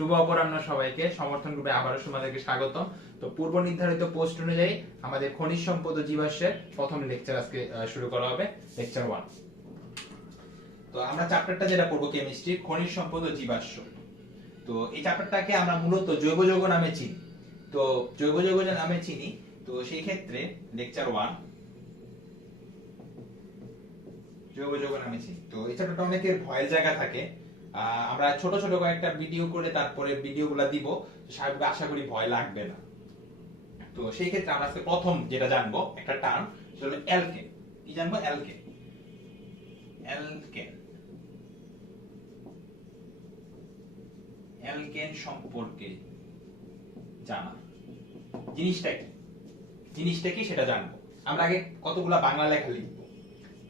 শুভ অপরাহ্ন সবাইকে। সমর্থন গ্রুপে আবারও তোমাদেরকে স্বাগতম। তো পূর্ব নির্ধারিত পোস্ট অনুযায়ী আমাদের খনিজ সম্পদ ও জীবাশ্মের প্রথম লেকচার আজকে শুরু করা হবে, লেকচার 1। তো আমরা চ্যাপ্টারটা যেটা পড়বো কেমিস্ট্রি, খনিজ সম্পদ ও জীবাশ্ম। তো এই চ্যাপ্টারটাকে আমরা মূলত জৈব যৌগ নামে চিনি। তো জৈব যৌগ নামে চিনি, তো সেই ক্ষেত্রে লেকচার 1 জৈব যৌগ নামে চিনি। তো এই চ্যাপ্টারটা অনেকের ভয়ের জায়গা থাকে। আমরা ছোট ছোট কয়েকটা ভিডিও করে তারপরে ভিডিওগুলো দিব, স্বাভাবিক আশা করি ভয় লাগবে না। তো সেই ক্ষেত্রে আমরা আজকে প্রথম যেটা জানবো একটা টার্ম, সেটা হলো অ্যালকেন। কি জানবো? অ্যালকেন। অ্যালকেন অ্যালকেন সম্পর্কে জানা। জিনিসটা কি সেটা জানবো। আমরা আগে কতগুলা বাংলা লেখা লিখবো,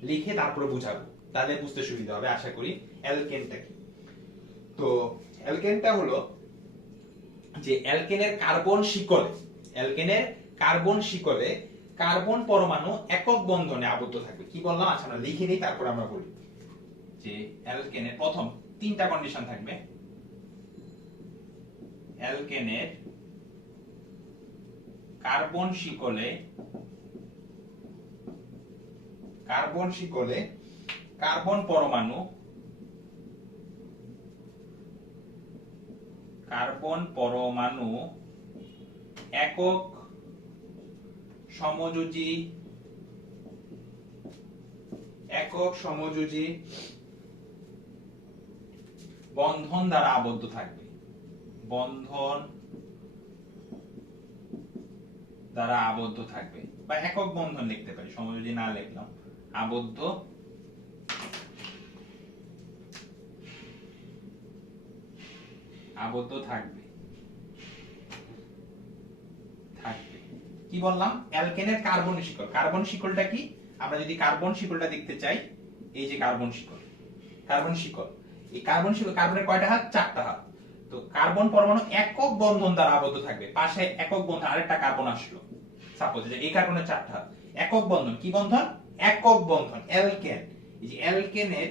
লিখে তারপরে বুঝাবো, তাহলে বুঝতে সুবিধা হবে আশা করি। অ্যালকেনটা কি? তো অ্যালকেনটা হলো যে অ্যালকেনের কার্বন শিকলে কার্বন পরমাণু একক বন্ধনে আবদ্ধ থাকবে। কি বললাম? আচ্ছা আমরা লিখে নিই, তারপর আমরা বলি যে অ্যালকেনের প্রথম তিনটা কন্ডিশন থাকবে। অ্যালকেনের কার্বন শিকলে কার্বন পরমাণু একক সমযোজী বন্ধন দ্বারা আবদ্ধ থাকবে। বা একক বন্ধন লিখতে পারি, সমযোজী না লিখলাম, আবদ্ধ থাকবে। কি বললাম? অ্যালকেনের কার্বন শিকলটা কি? আমরা যদি কার্বন শিকলটা দেখতে চাই, এই যে কার্বন শিকল, এই কার্বনের কয়টা হাত? 4টা হাত। তো কার্বন পরমাণু একক বন্ধন দ্বারা আবদ্ধ থাকবে। পাশে একক বন্ধন আরেকটা কার্বন আসলো, সাপোজ যে এই কার্বনের 4টা হাত, একক বন্ধন। কি বন্ধন? একক বন্ধন, অ্যালকেন। এই যে অ্যালকেনের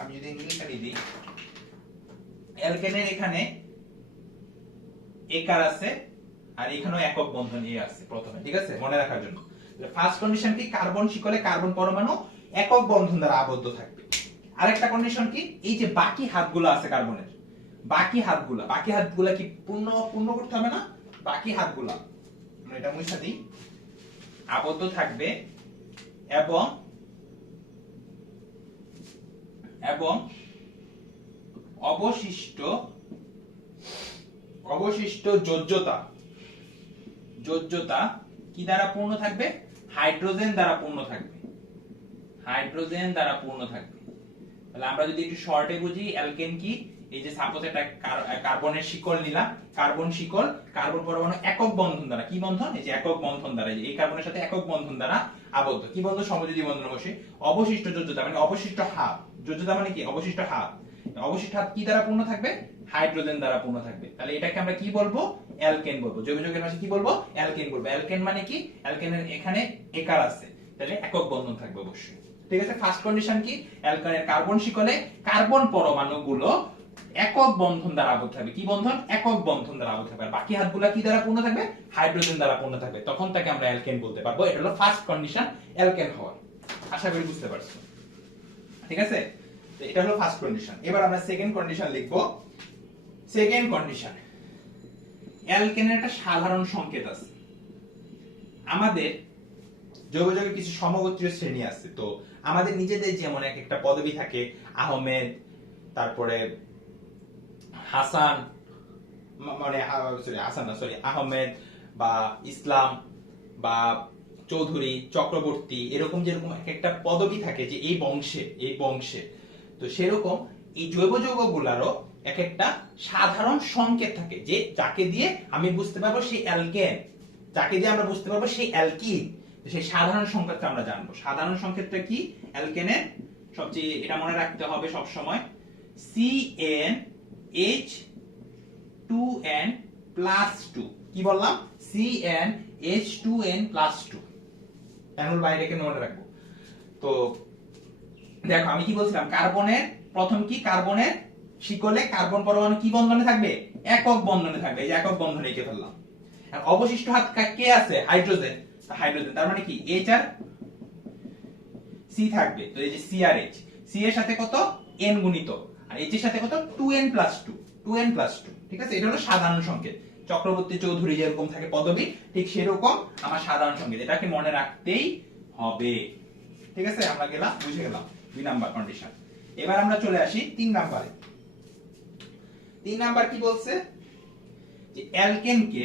আমি যদি ইংলিশটা দিই, অ্যালকেনের এখানে একার আছে আর এখানেও একক বন্ধন এ আছে প্রথমে, ঠিক আছে? মনে রাখার জন্য ফার্স্ট কন্ডিশন কি? কার্বন শিকলে কার্বন পরমাণু একক বন্ধন দ্বারা আবদ্ধ থাকবে। আরেকটা কন্ডিশন কি? এই যে বাকি হাতগুলো আছে কার্বনের, বাকি হাতগুলা কি পূর্ণ করতে হবে না? বাকি হাতগুলা আমরা এটা মুছে দিই, আবদ্ধ থাকবে এবং অবশিষ্ট যোজ্যতা কি দ্বারা পূর্ণ থাকবে? হাইড্রোজেন দ্বারা পূর্ণ থাকবে। তাহলে আমরা যদি একটু শর্টে বুঝি, অ্যালকেন কি? এই যে সাপোজ একটা কার্বনের শিকল নিলাম, কার্বন পরমাণু একক বন্ধন দ্বারা, কি বন্ধন? এই যে একক বন্ধন দ্বারা, এই কার্বনের সাথে একক বন্ধন দ্বারা আবদ্ধ। কি বন্ধন? সমযোজী বন্ধন বসে। অবশিষ্ট যোজ্যতা মানে অবশিষ্ট হাত, যোজ্যতা মানে কি? অবশিষ্ট হাত কি দ্বারা পূর্ণ থাকবে? হাইড্রোজেন দ্বারা পূর্ণ থাকবে। তাহলে এটাকে আমরা কি বলবো? অ্যালকেন বলবো। জৈব যৌগের ভাষায় কি বলবো? অ্যালকেন বলবো। অ্যালকেন মানে কি? অ্যালকেনের এখানে একার আছে, তাহলে একক বন্ধন থাকবে অবশ্যই, ঠিক আছে? ফার্স্ট কন্ডিশন কি? অ্যালকেনের কার্বন শিকলে কার্বন পরমাণুগুলো একক বন্ধন দ্বারা আবদ্ধ থাকবে। কি বন্ধন? একক বন্ধন দ্বারা আবদ্ধ থাকবে। বাকি হাতগুলো কি দ্বারা পূর্ণ থাকবে? হাইড্রোজেন দ্বারা পূর্ণ থাকবে। তখন তাকে আমরা অ্যালকেন বলতে পারবো। এটা হলো ফার্স্ট কন্ডিশন অ্যালকেন হওয়ার। আশা করি বুঝতে পারছো, ঠিক আছে? তো এটা হলো ফার্স্ট কন্ডিশন। এবার আমরা সেকেন্ড কন্ডিশন লিখব। সেকেন্ড কন্ডিশন, অ্যালকেনের একটা সাধারণ সংকেত আছে। আমাদের জৈব যৌগের কিছু সমগোত্রীয় শ্রেণী আছে। তো আমাদের নিজেদের যেমন এক একটা পদবি থাকে, আহমেদ, তারপরে হাসান, মানে আহমেদ বা ইসলাম বা চৌধুরী, চক্রবর্তী, এরকম যেরকম এক একটা পদবি থাকে যে এই বংশে, তো সেরকম এই জৈব যৌগগুলোরও এক একটা সাধারণ সংকেত থাকে, যে যাকে দিয়ে আমি বুঝতে পারবো সেই অ্যালকেন, যাকে দিয়ে আমরা বুঝতে পারবো সেই অ্যালকিন। সেই সাধারণ সংকেতটা আমরা জানবো। সাধারণ সংকেতটা কি অ্যালকেনের? সবচেয়ে এটা মনে রাখতে হবে সব সময়, CnH2n+2। কি বললাম? CnH2n+2। এখন বাইরেকে মনে রাখবো। তো দেখো আমি কি বলছিলাম, কার্বনের প্রথম কি? কার্বনের শিকলে কার্বন পরমাণু কি বন্ধনে থাকবে? একক বন্ধনে থাকবে। এই যে একক বন্ধনে এঁকে ফেললাম। আর অবশিষ্ট হাত কে আছে? হাইড্রোজেন। হাইড্রোজেন তার মানে কি H আর C থাকবে। তো এই যে C আর H, C এর সাথে কত n গুণিত আর H এর সাথে কত 2n+2, 2n+2। ঠিক আছে, এটা হলো সাধারণ সংকেত। চক্রবর্তী চৌধুরী যেরকম থাকে পদবী, ঠিক সেরকম আমার সাধারণ সংকেত, এটাকে মনে রাখতেই হবে। ঠিক আছে, আমরা গেলাম, বুঝে গেলাম 2 নাম্বার কন্ডিশন। এবার আমরা চলে আসি 3 নাম্বারে। 3 নাম্বার কি বলছে? যে অ্যালকেনকে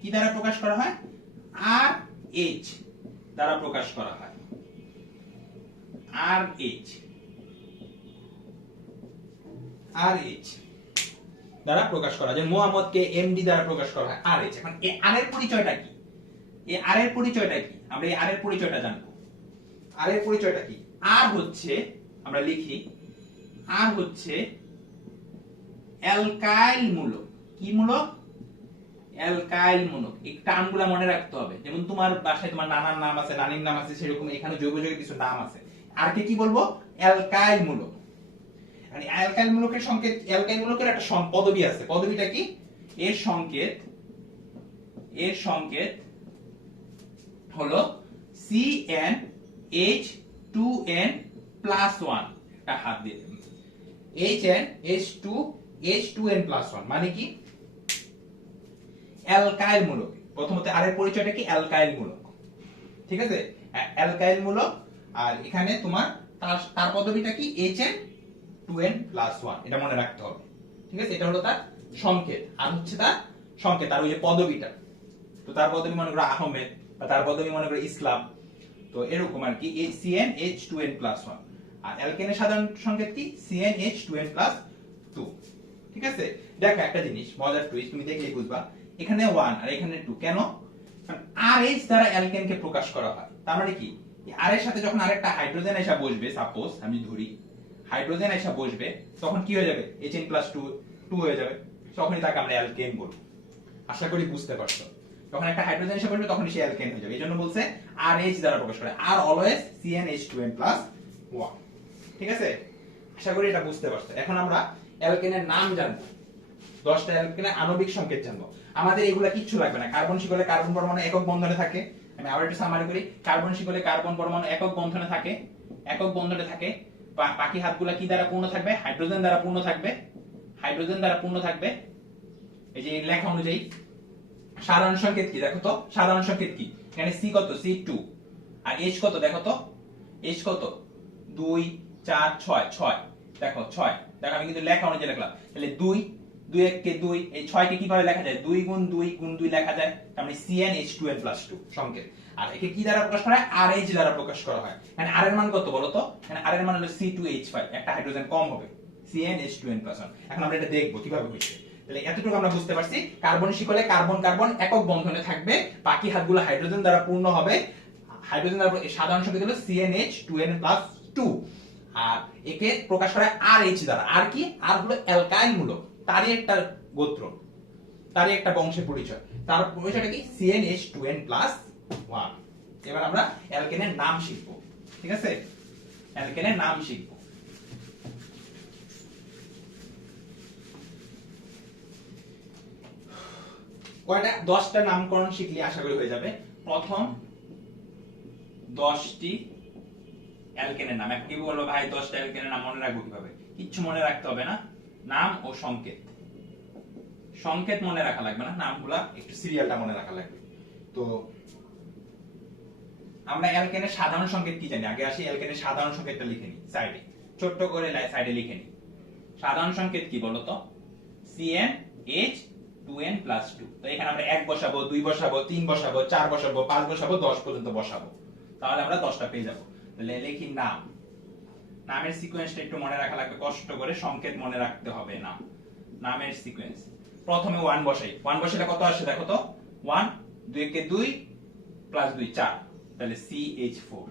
কি দ্বারা প্রকাশ করা হয়? RH দ্বারা প্রকাশ করা হয়। RH দ্বারা প্রকাশ করা যায়। মোহাম্মদকে এমডি দ্বারা প্রকাশ করা হয় RH। এখন এই আর এর পরিচয়টা কি? এই আর এর পরিচয়টা কি? আমরা এই আর এর পরিচয়টা জানবো। আর এর পরিচয়টা কি? আর হচ্ছে, আমরা লিখি, আর হচ্ছে অ্যালকাইল মূলক। কি মূলক? অ্যালকাইল মূলক। এই টার্মগুলো মনে রাখতে হবে। যেমন তোমার বাসায় তোমার নানার নাম আছে, নানির নাম আছে, সেরকম এখানে জৈব যৌগের কিছু নাম আছে। আর কি বলবো? অ্যালকাইল মূলক। মানে অ্যালকাইল মূলকের সংকেত, অ্যালকাইল মূলকের একটা পদবী আছে। পদবীটা কি? এর সংকেত হলো CnH2n+1। একটা হাত দিয়ে দেন। HnH2n+1 মানে কি? অ্যালকাইল মূলক। প্রথমত আর এর পরিচয়টা কি? অ্যালকাইল মূলক। ঠিক আছে, অ্যালকাইল মূলক। আর এখানে তোমার তার পদবীটা কি? HN2n+1। এটা মনে রাখতে হবে। ঠিক আছে, এটা হলো তার সংকেত। আর হচ্ছে তার সংকেত, আর ওই যে পদবীটা, তো তার পদবী মনে করো আহমেদ, বা তার পদবী মনে করো ইসলাম। তো এরকম আর কি, CnH2n+1। আর অ্যালকেনের সাধারণ সংকেত কি? CnH2n+2। ঠিক আছে, দেখো একটা জিনিস মজার টুইস্ট, তুমি দেখলেই বুঝবা। এখানে 1 আর এখানে 2 কেন? কারণ RH দ্বারা অ্যালকেনকে প্রকাশ করা হয়। তার মানে কি? আর এর সাথে যখন আরেকটা হাইড্রোজেন এসে বসবে, সাপোজ আমি ধরি হাইড্রোজেন এসে বসবে, তখন কি হয়ে যাবে? Hn+2 হয়ে যাবে। তখনই তাকে আমরা অ্যালকেন বলবো। আশা করি বুঝতে পারছো। যখন একটা হাইড্রোজেন এসে বসবে তখন সে অ্যালকেন হয়ে যাবে। এইজন্য বলছে RH দ্বারা প্রকাশ করে। Are always CnH2n+1। ঠিক আছে, আশা করি এটা বুঝতে পারছো। এখন আমরা অ্যালকেনের নাম জানবো। 10টা অ্যালকেনের আণবিক সংকেত জানবো। আমাদের এগুলা কিচ্ছু লাগবে না। কার্বন শিকলে কার্বন পরমাণু একক বন্ধনে থাকে। আমি আবার একটু সামারি করি। কার্বন শিকলে কার্বন পরমাণু একক বন্ধনে থাকে। বাকি হাতগুলা কি দ্বারা পূর্ণ থাকবে? হাইড্রোজেন দ্বারা পূর্ণ থাকবে। এই যে লেখা অনুযায়ী সাধারণ সংকেত কি দেখো তো? সাধারণ সংকেত কি? এখানে C কত? C2। আর H কত দেখো তো? H কত? 2 4 6 6। দেখো 6। দেখো আমি কিন্তু লেখা অনুযায়ী লিখলাম। তাহলে 2 2 1 কে 2, এই 6 কে কিভাবে লেখা যায়? 2 গুণ 2 গুণ 2 লেখা যায়। তার মানে CnH2n+2 সংকেত। আর একে কি দ্বারা প্রকাশ করা হয়? RH দ্বারা প্রকাশ করা হয়। মানে R এর মান কত বলো তো? এখানে R এর মান হলো C2H5, একটা হাইড্রোজেন কম হবে। CnH2n+1। এখন আমরা এটা দেখব কিভাবে হইছে। তাহলে এতটুকু আমরা বুঝতে পারছি, কার্বন শিকলে কার্বন কার্বন একক বন্ধনে থাকবে, বাকি হাতগুলো হাইড্রোজেন দ্বারা পূর্ণ হবে। হাইড্রোজেন দ্বারা সাধারণ সংকেত হলো CnH2n+2। আর একে প্রকাশ করা হয় RH দ্বারা। আর কি? আর হলো অ্যালকাইল মূলক, তারই একটা গোত্র, তারই একটা বংশের পরিচয়। তার পরিচয়টা কি? CnH2n+1। এবার আমরা অ্যালকেনের নাম শিখব। ঠিক আছে, অ্যালকেনের নাম শিখব। কয়টা? 10টা নামকরণ শিখলে আশা করি হয়ে যাবে। প্রথম 10টি অ্যালকেনের নাম। এখন কি বলবো ভাই 10টা অ্যালকেনের নাম মনে রাখবো কিভাবে? কিচ্ছু মনে রাখতে হবে না, নাম ও সংকেত মনে রাখা লাগবে না, নামগুলা একটু সিরিয়ালটা মনে রাখা লাগবে। তো আমরা অ্যালকেনের সাধারণ সংকেত কি জানি? আগে আসি অ্যালকেনের সাধারণ সংকেতটা লিখে নিই সাইডে, ছোট্ট করে সাইডে লিখে নিই। সাধারণ সংকেত কি বলতো? CnH2n+2। তো এখানে আমরা 1 বসাবো, 2 বসাবো, 3 বসাবো, 4 বসাবো, 5 বসাবো, 10 পর্যন্ত বসাবো। তাহলে আমরা 10টা পেয়ে যাব। তাহলে লিখি নাম। নামের সিকোয়েন্সটা একটু মনে রাখা লাগবে, কষ্ট করে সংকেত মনে রাখতে হবে না। নামের সিকোয়েন্স প্রথমে 1 বসাই। 1 বসালে কত আসে দেখো তো? 1 2 কে 2 প্লাস 2 4, তাহলে CH4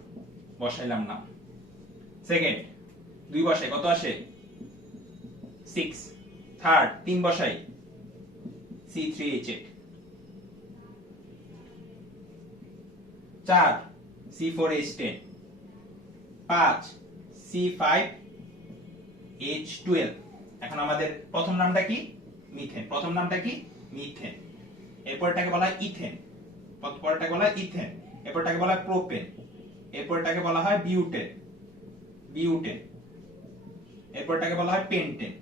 বসাইলাম নাম। সেকেন্ড 2 বসাই, কত আসে? 6। থার্ড 3 বসাই, C3H8। 4 C4H10। 5 C5 H12। এখন আমাদের প্রথম নামটা কি? মিথেন। প্রথম নামটা কি? মিথেন। এরপরটাকে বলা হয় ইথেন, পরটাকে বলা হয় ইথেন, এরপরটাকে বলা হয় প্রোপেন, এরপরটাকে বলা হয় বিউটেন, বিউটেন, এরপরটাকে বলা হয় পেন্টেন।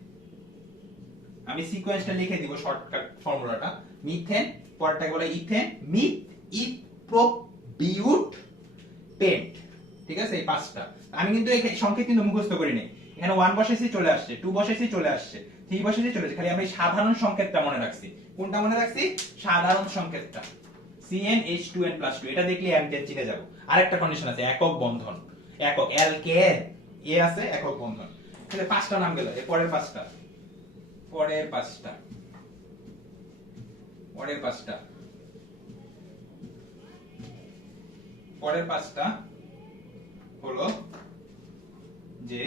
আমি সিকোয়েন্সটা লিখে দিব, শর্টকাট ফর্মুলাটা। মিথেন, পরটাকে বলা হয় ইথেন, মিথ, ইথ, প্রোপ, বিউট, পেন্ট। ঠিক আছে, এই পাঁচটা। আমি কিন্তু এই সংকেত কিন্তু মুখস্থ করি নাই। এখানে 1 বসাইছি চলে আসছে, 2 বসাইছি চলে আসছে, 3 বসাইছি চলে আসছে। খালি আমি সাধারণ সংকেতটা মনে রাখছি। কোনটা মনে রাখছি? সাধারণ সংকেতটা। CnH2n+2, এটা দেখলে অ্যালকেন চিনে যাব। আরেকটা কন্ডিশন আছে, একক বন্ধন। একক অ্যালকেন এ আছে, একক বন্ধন। তাহলে পাঁচটা নাম গেল। এর পরের পাঁচটা, পরের পাঁচটা, পরের পাঁচটা, পরের পাঁচটা হলো যে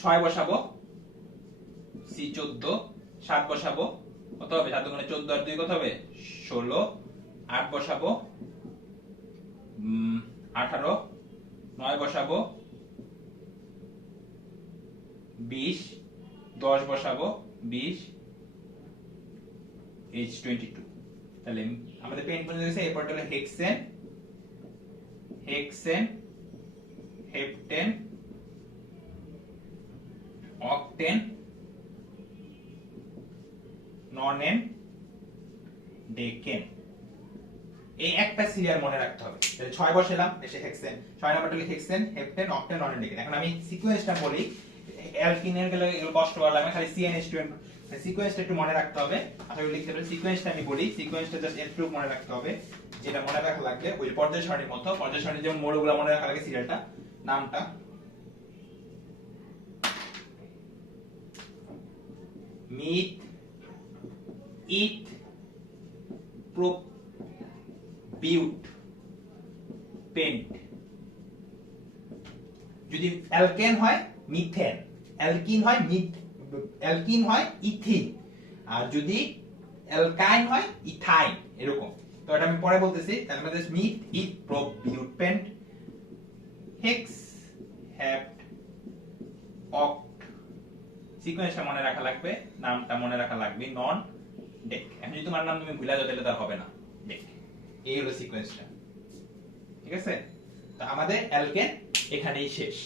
6 বসাবো, C14, 7 বসাবো, কত হবে? 7 গুণে 14 আর 2 কত হবে? 16, 8 বসাবো, 18, 9 বসাবো, 20, 10 বসাবো, 20, H22। তাহলে আমাদের পেন পড়ে গেছে। এরপরটা হলো hexane, hexane, heptane, octane, nonane, decane. এই একটা সিরিয়াল মনে রাখতে হবে। তাহলে 6 বসালাম, এসে হেক্সেন, 6 নাম্বারটা হলো হেক্সেন, হেপটেন, অক্টেন, ননেন, ডেকেন। এখন আমি সিকোয়েন্সটা বলি। অ্যালকিনের গেলে এগুলো কষ্ট করা লাগবে, খালি CnH2n সিকোয়েন্সটা একটু মনে রাখতে হবে। আশা করি লিখতে পারবেন। সিকোয়েন্সটা আমি বলি, সিকোয়েন্সটা জাস্ট একটু মনে রাখতে হবে। যেটা মনে রাখা লাগবে ওই পর্যায় সারণীর মতো, পর্যায় সারণী যেমন মোড়গুলো মনে রাখা লাগে, সিরিয়ালটা, নামটা মিথ, ইথ, প্রোপ, বিউট, পেন্ট। যদি অ্যালকেন হয় মিথেন, অ্যালকিন হয় মিথ, অ্যালকিন হয় ইথিন, আর যদি অ্যালকাইন হয় ইথাইন, এরকম। তো এটা আমি পরে বলতেছি। তাহলে আমাদের মিথ, ইথ, প্রোপ, বিউট, পেন্ট, হেক্স, হেপ্ট, অক্ট। সিকোয়েন্সটা মনে রাখা লাগবে, নামটা মনে রাখা লাগবে, নন, ডেক। এখন যদি তোমার নাম তুমি ভুলে যাও তাহলে তার হবে না। ডেক, এই হলো সিকোয়েন্সটা। ঠিক আছে, তো আমাদের অ্যালকেন এখানেই শেষ।